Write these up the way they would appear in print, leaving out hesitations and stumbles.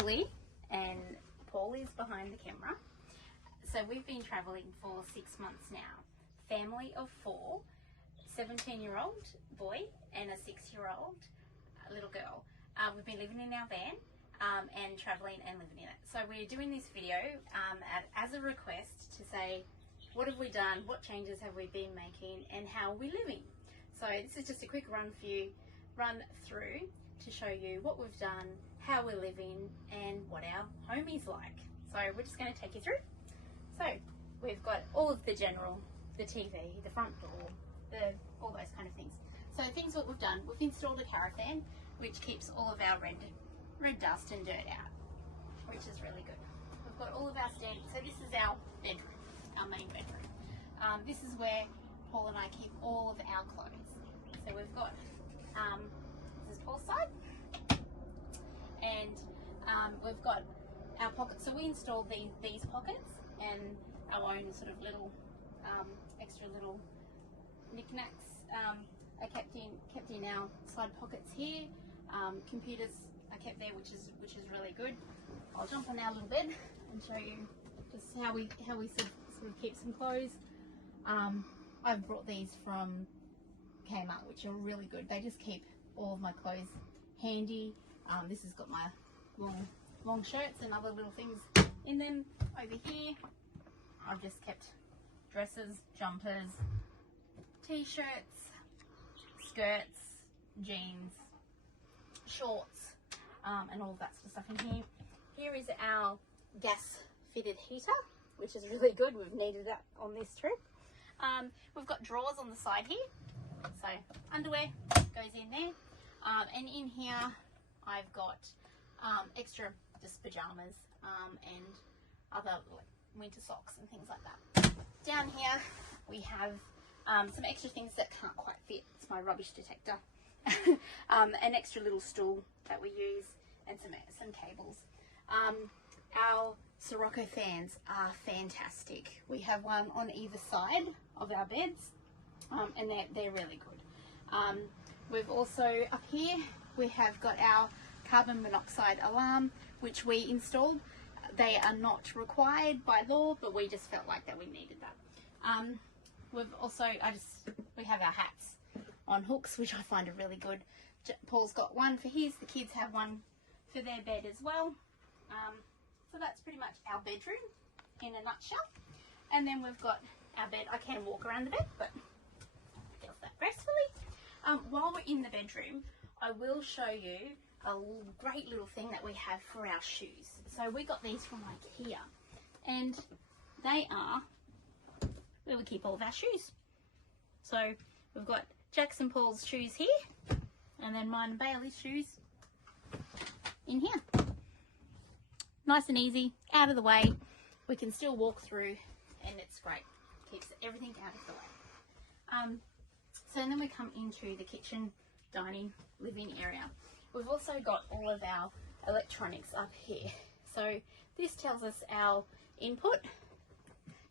Kimberly and Paul is behind the camera. So we've been travelling for 6 months now. Family of 4, 17-year-old boy and a 6-year-old little girl. We've been living in our van and travelling and living in it. So we're doing this video as a request to say, what have we done, what changes have we been making, and how are we living? So this is just a quick run through to show you what we've done, how we're living, and what our home is like. So we're just going to take you through. So we've got all of the general, the TV, the front door, all those kind of things. So things what we've done, we've installed a caravan which keeps all of our red dust and dirt out, which is really good. We've got all of our stands. So this is our bedroom, our main bedroom. This is where Paul and I keep all of our clothes. So we've got, this is Paul's side, and we've got our pockets. So we installed these pockets and our own sort of little extra little knickknacks are kept in our side pockets here. Computers are kept there, which is really good. I'll jump on our little bed and show you just how we sort of keep some clothes. I've brought these from Kmart, which are really good. They just keep all of my clothes handy. This has got my long shirts and other little things in them. Over here, I've just kept dresses, jumpers, t-shirts, skirts, jeans, shorts, and all of that sort of stuff in here. Here is our gas fitted heater, which is really good. We've needed that on this trip. We've got drawers on the side here, so underwear goes in there, and in here I've got extra just pajamas and other like winter socks and things like that. Down here we have some extra things that can't quite fit. It's my rubbish detector. An extra little stool that we use, and some cables. Our Sirocco fans are fantastic. We have one on either side of our beds, and they're really good. We've also, up here, we have got our carbon monoxide alarm, which we installed. They are not required by law, but we just felt like that we needed that. We've also, we have our hats on hooks, which I find are really good. Paul's got one for his, the kids have one for their bed as well. So that's pretty much our bedroom in a nutshell. And then we've got our bed. I can walk around the bed, but it feels that gracefully. While we're in the bedroom, I will show you a great little thing that we have for our shoes. So we got these from IKEA, and they are where we keep all of our shoes. So we've got Jackson Paul's shoes here, and then mine and Bailey's shoes in here. Nice and easy, out of the way. We can still walk through, and it's great. Keeps everything out of the way. So then we come into the kitchen, dining, living area. We've also got all of our electronics up here. So this tells us our input.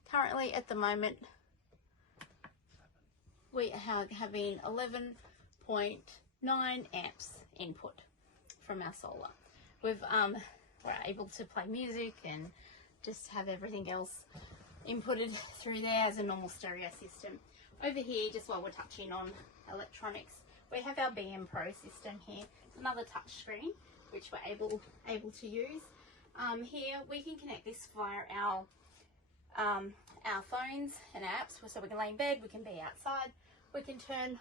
Currently at the moment, we are having 11.9 amps input from our solar. We're able to play music and just have everything else inputted through there as a normal stereo system. Over here, just while we're touching on electronics, we have our BM Pro system here, another touch screen which we're able to use. Here we can connect this via our phones and apps, so we can lay in bed, we can be outside, we can turn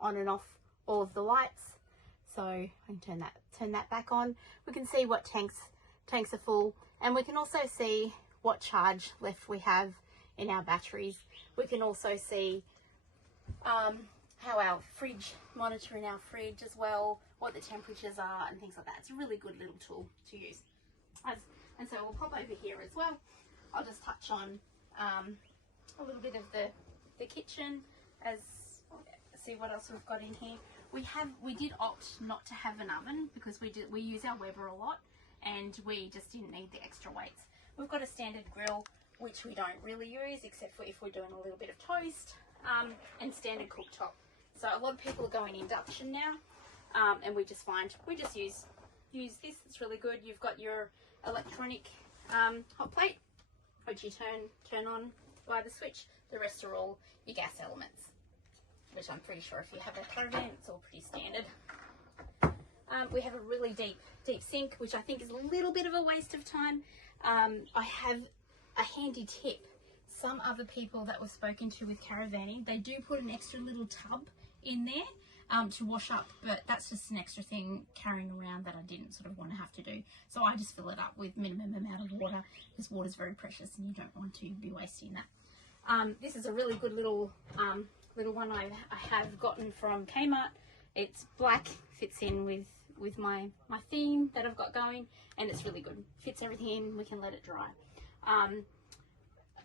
on and off all of the lights. So I can turn that back on. We can see what tanks are full, and we can also see what charge left we have in our batteries. We can also see how our fridge, monitoring our fridge as well, what the temperatures are and things like that. It's a really good little tool to use. And so we'll pop over here as well. I'll just touch on a little bit of the kitchen, see what else we've got in here. We did opt not to have an oven because we use our Weber a lot, and we just didn't need the extra weights. We've got a standard grill, which we don't really use except for if we're doing a little bit of toast, and standard cooktop. So a lot of people are going induction now, and we just use use this. It's really good. You've got your electronic hot plate, which you turn on by the switch. The rest are all your gas elements, which I'm pretty sure if you have a caravan, it's all pretty standard. We have a really deep sink, which I think is a little bit of a waste of time. I have a handy tip. Some other people that we've spoken to with caravanning, they do put an extra little tub in there to wash up, but that's just an extra thing carrying around that I didn't sort of want to have to do. So I just fill it up with minimum amount of water, because water is very precious and you don't want to be wasting that. This is a really good little one I have gotten from Kmart. It's black, fits in with my theme that I've got going, and it's really good. Fits everything in, we can let it dry.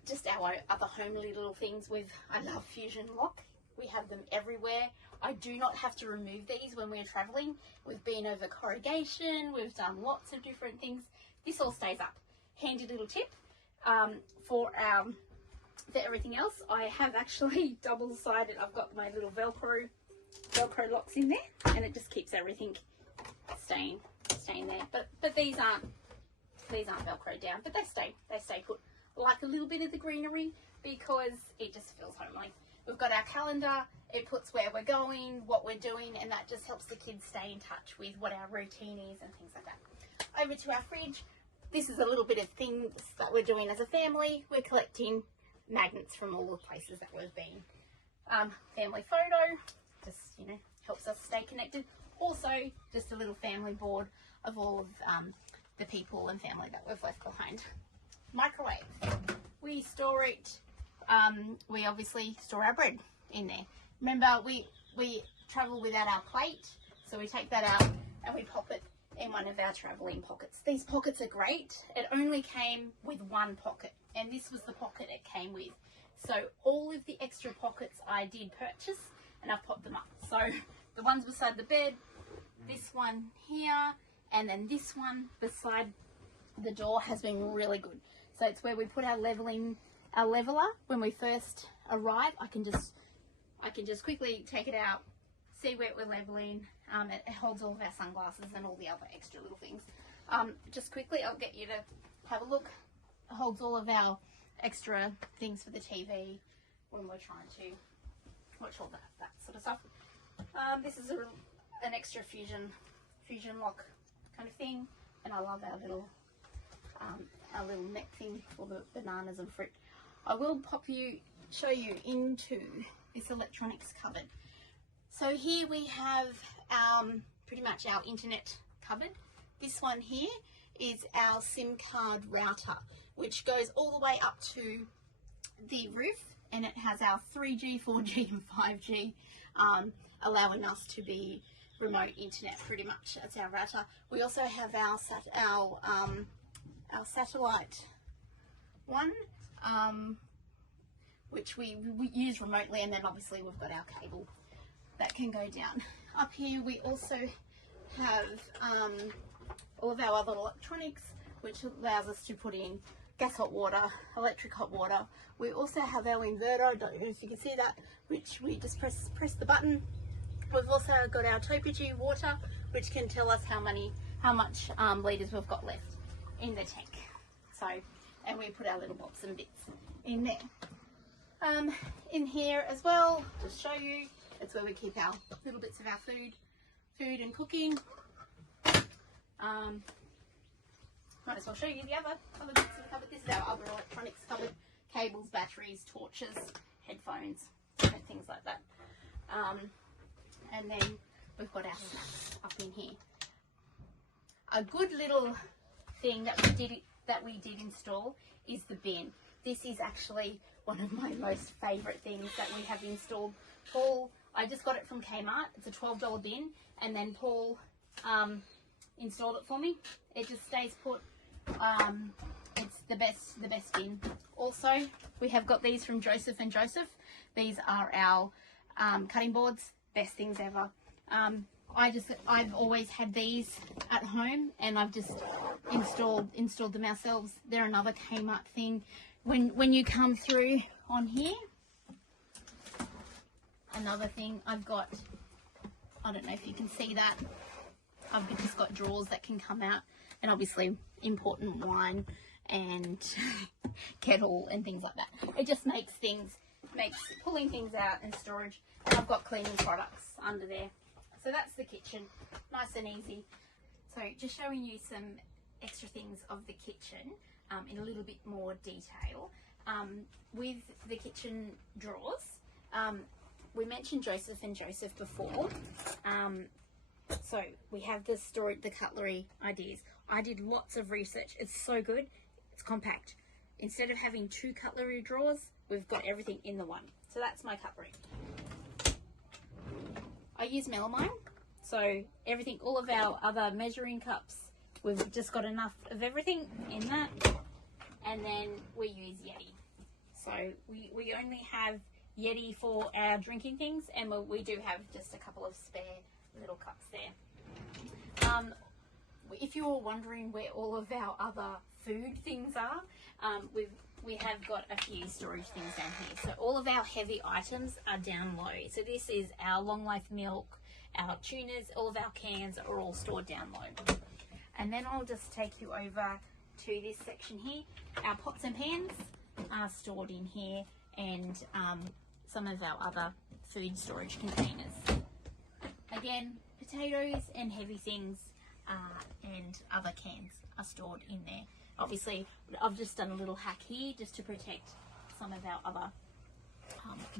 Just our other homely little things I love Fusion Lock. We have them everywhere. I do not have to remove these when we're traveling. We've been over corrugation, we've done lots of different things. This all stays up. Handy little tip. For everything else, I have actually double-sided. I've got my little Velcro locks in there, and it just keeps everything staying there. But these aren't Velcro down, but they stay put. Like a little bit of the greenery, because it just feels homely. We've got our calendar, it puts where we're going, what we're doing, and that just helps the kids stay in touch with what our routine is and things like that. Over to our fridge. This is a little bit of things that we're doing as a family. We're collecting magnets from all the places that we've been. Family photo, just, helps us stay connected. Also, just a little family board of all of the people and family that we've left behind. Microwave. We store it, we obviously store our bread in there. Remember, we travel without our plate, so we take that out and we pop it in one of our traveling pockets. These pockets are great. It only came with one pocket, and this was the pocket it came with. So all of the extra pockets I did purchase, and I've popped them up. So the ones beside the bed, this one here, and then this one beside the door has been really good. So it's where we put our leveler when we first arrive. I can just quickly take it out, see where we're leveling. It holds all of our sunglasses and all the other extra little things. Just quickly, I'll get you to have a look. It holds all of our extra things for the TV when we're trying to watch all that sort of stuff. This is an extra fusion lock kind of thing, and I love our little neck thing for the bananas and fruit. I will show you into this electronics cupboard. So here we have pretty much our internet cupboard. This one here is our SIM card router, which goes all the way up to the roof, and it has our 3G, 4G and 5G, allowing us to be remote internet pretty much. That's our router. We also have our satellite one, which we use remotely, and then obviously we've got our cable that can go down. Up here we also have all of our other electronics, which allows us to put in gas hot water, electric hot water. We also have our inverter, I don't know if you can see that, which we just press the button. We've also got our Topigy water, which can tell us how much litres we've got left in the tank. So, and we put our little bobs and bits in there. In here as well, just show you, it's where we keep our little bits of our food and cooking. Might as well show you the other bits of the cupboard. This is our other electronics cupboard: cables, batteries, torches, headphones, and things like that. And then we've got our snacks up in here. A good little thing that we did install is the bin. This is actually one of my most favourite things that we have installed. Paul, I just got it from Kmart. It's a $12 bin, and then Paul installed it for me. It just stays put. It's the best bin. Also, we have got these from Joseph and Joseph. These are our cutting boards. Best things ever. I've always had these at home, and I've just installed them ourselves. They're another Kmart thing. When you come through on here, another thing I've got, I don't know if you can see that, I've just got drawers that can come out, and obviously important wine and kettle and things like that. It just makes pulling things out and storage. And I've got cleaning products under there. So that's the kitchen, nice and easy. So just showing you some extra things of the kitchen in a little bit more detail. With the kitchen drawers, we mentioned Joseph and Joseph before. So we have the cutlery ideas. I did lots of research. It's so good. It's compact. Instead of having 2 cutlery drawers, we've got everything in the one. So that's my cutlery. I use melamine, so everything, all of our other measuring cups, we've just got enough of everything in that. And then we use Yeti. So we only have Yeti for our drinking things, and we do have just a couple of spare little cups there. If you're wondering where all of our other food things are, we have got a few storage things down here. So all of our heavy items are down low. So this is our long life milk, our tunas, all of our cans are all stored down low. And then I'll just take you over to this section here. Our pots and pans are stored in here, and some of our other food storage containers. Again, potatoes and heavy things and other cans are stored in there. Obviously, I've just done a little hack here just to protect some of our other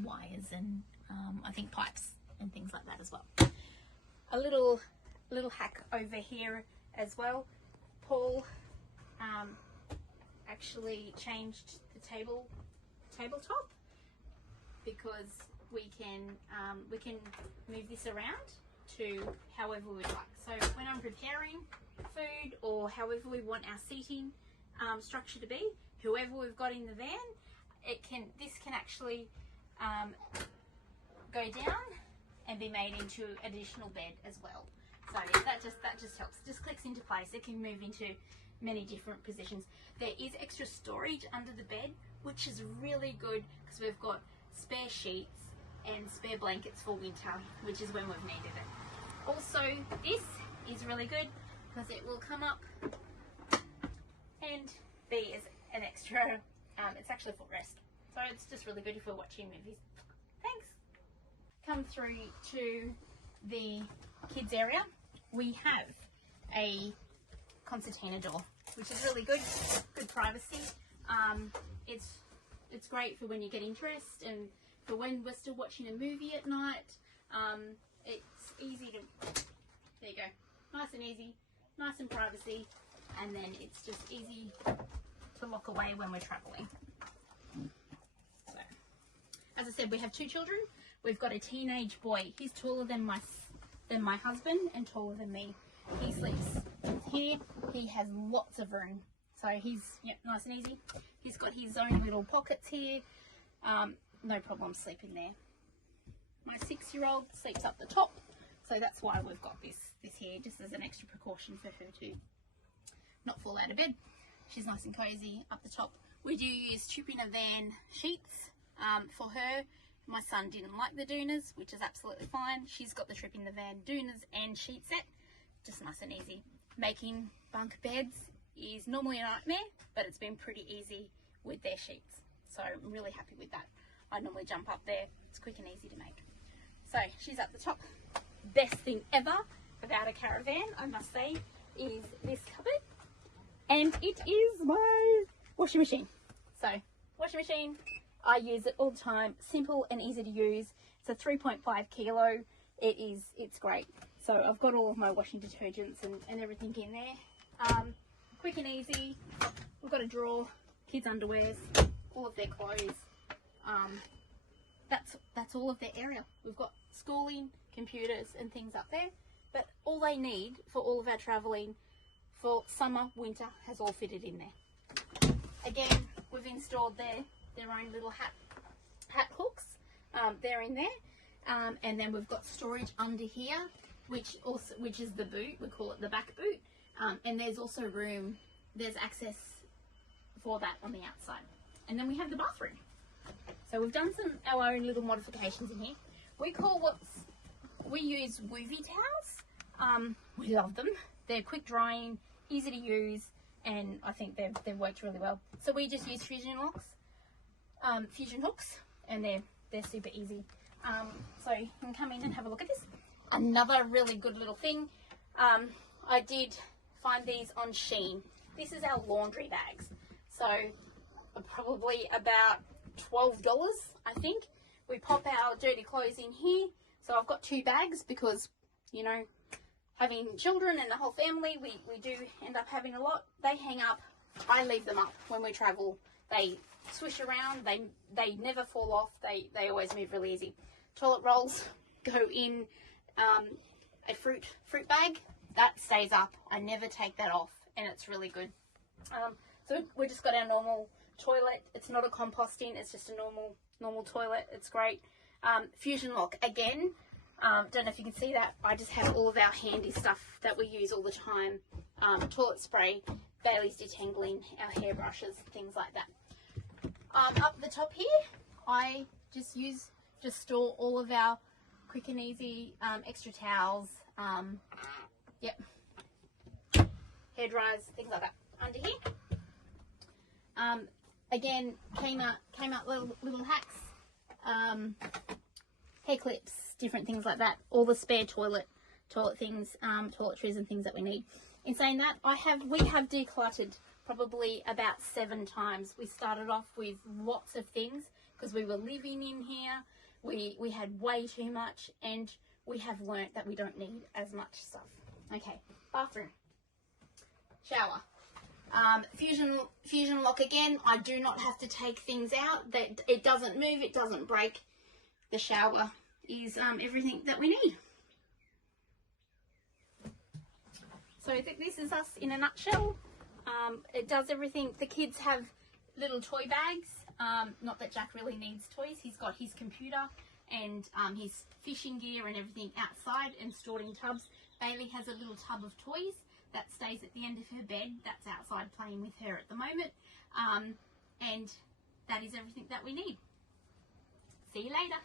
wires and I think pipes and things like that as well. A little hack over here as well. Paul actually changed the tabletop because we can move this around to however we would like. So when I'm preparing food or however we want our seating structure to be, whoever we've got in the van, this can actually go down and be made into additional bed as well. So that just helps. Just clicks into place. It can move into many different positions. There is extra storage under the bed, which is really good because we've got spare sheets and spare blankets for winter, which is when we've needed it. Also, this is really good because it will come up and be as an extra, it's actually a footrest. So it's just really good if we're watching movies. Thanks. Come through to the kids area. We have a concertina door, which is really good privacy. It's great for when you get interest and for when we're still watching a movie at night. It's easy to, there you go, nice and easy, nice and privacy, and then it's just easy to lock away when we're traveling. So, as I said, we have 2 children. We've got a teenage boy. He's taller than my husband and taller than me. He sleeps here. He has lots of room. So he's nice and easy. He's got his own little pockets here. No problem sleeping there. My 6-year-old sleeps up the top. So that's why we've got this here, just as an extra precaution for her to not fall out of bed. She's nice and cozy up the top. We do use trip in a van sheets for her. My son didn't like the doonas, which is absolutely fine. She's got the trip in the van doonas and sheet set, just nice and easy. Making bunk beds is normally a nightmare, but it's been pretty easy with their sheets. So I'm really happy with that. I normally jump up there. It's quick and easy to make. So she's up the top. Best thing ever about a caravan, I must say, is this cupboard. And it is my washing machine. So washing machine, I use it all the time. Simple and easy to use. It's a 3.5 kilo. It's great. So I've got all of my washing detergents and everything in there. Quick and easy. We've got a drawer, kids' underwears, all of their clothes. That's all of their area. We've got schooling, computers and things up there. But all they need for all of our travelling for summer, winter has all fitted in there. Again, we've installed their own little hat hooks. They're in there. And then we've got storage under here, which is the boot. We call it the back boot. And there's also room, there's access for that on the outside. And then we have the bathroom. So we've done our own little modifications in here. We use woovie towels. We love them. They're quick drying, easy to use, and I think they've worked really well. So we just use fusion hooks, and they're super easy. So you can come in and have a look at this. Another really good little thing, I did find these on Shein. This is our laundry bags. So probably about $12, I think. We pop our dirty clothes in here. So I've got 2 bags because, you know, having children and the whole family, we do end up having a lot. They hang up. I leave them up when we travel. They swish around. They never fall off. They always move really easy. Toilet rolls go in a fruit bag. That stays up. I never take that off, and it's really good. So we just got our normal toilet. It's not a composting. It's just a normal toilet. It's great. Fusion lock again. Don't know if you can see that. I just have all of our handy stuff that we use all the time. Toilet spray, Bailey's detangling, our hairbrushes, things like that. Up the top here, I just store all of our quick and easy extra towels. Yep, hair dryers, things like that. Under here, again, came out little hacks, hair clips, different things like that. All the spare toilet things, toiletries and things that we need. In saying that, we have decluttered probably about 7 times. We started off with lots of things because we were living in here. We had way too much, and we have learnt that we don't need as much stuff. Okay, bathroom, shower. Fusion lock again. I do not have to take things out. That it doesn't move, it doesn't break. The shower is everything that we need. So I think this is us in a nutshell. It does everything. The kids have little toy bags. Not that Jack really needs toys. He's got his computer and his fishing gear and everything outside and stored in tubs. Bailey has a little tub of toys that stays at the end of her bed. That's outside playing with her at the moment. And that is everything that we need. See you later.